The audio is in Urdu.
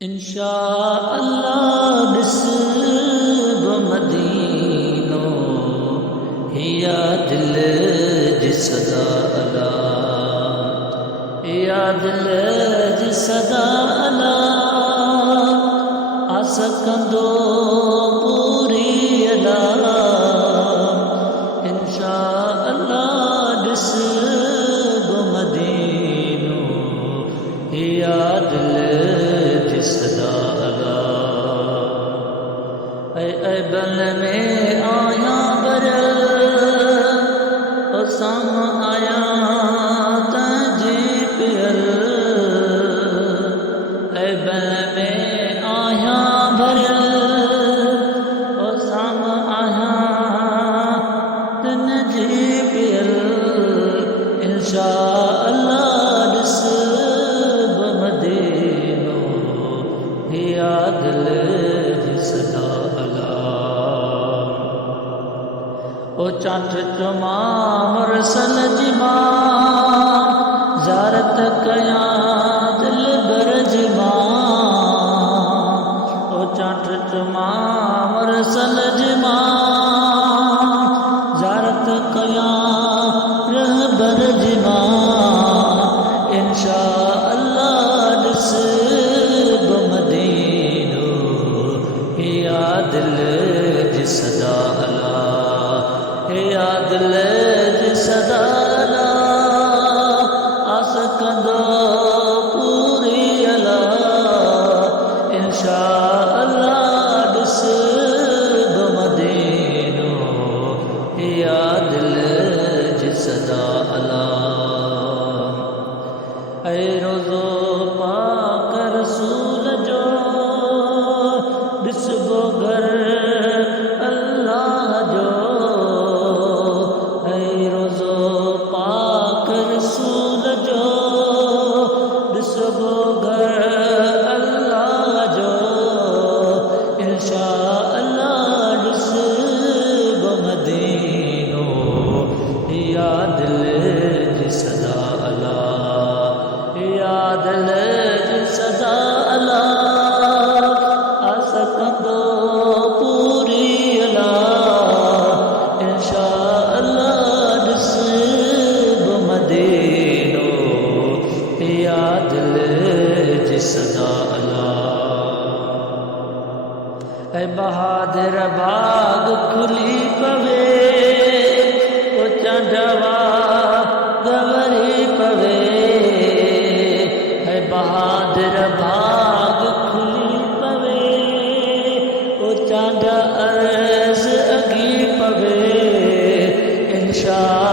انشاء اللہ نسب مدینو یا دل جس صدا الا یا دل جس صدا الا آسکندو پوری الا انشاء اللہ نسب مدینو یا دل صدا اے بل میں آیا برل او سام آیا تجھی پیل اے بل میں آیا برل او سام آیا تجھی پیل انشاء اللہ یا دل جس صدا الا او چاٹ چما مرسل جما زارت کیا دل بر جما او چاٹ چما مرسل جما زارت کیا رہ بر جما انشاء اللہ نسب مدینو یا دل جس صدا الا یا دل جس صدا الا آسکندو پوری الا انشاء اللہ نسب مدینو یا دل جس صدا الا اے روزو پاک رسول جو ڈسبو گھر اللہ جو اے روزو پاک رسول جو ڈسبو گھر اللہ جو انشاء اللہ نسب مدینو یا دل جس صدا الا یا دل جس صدا الا آسکندو پوری الا انشاء اللہ نسب مدینو یا دل جس صدا الا اے بہادر باغ کھلی پوے او چنڈوا گوری پوے بہادر باغ کھلی پوے او چاند عرض اگی پوے انشاء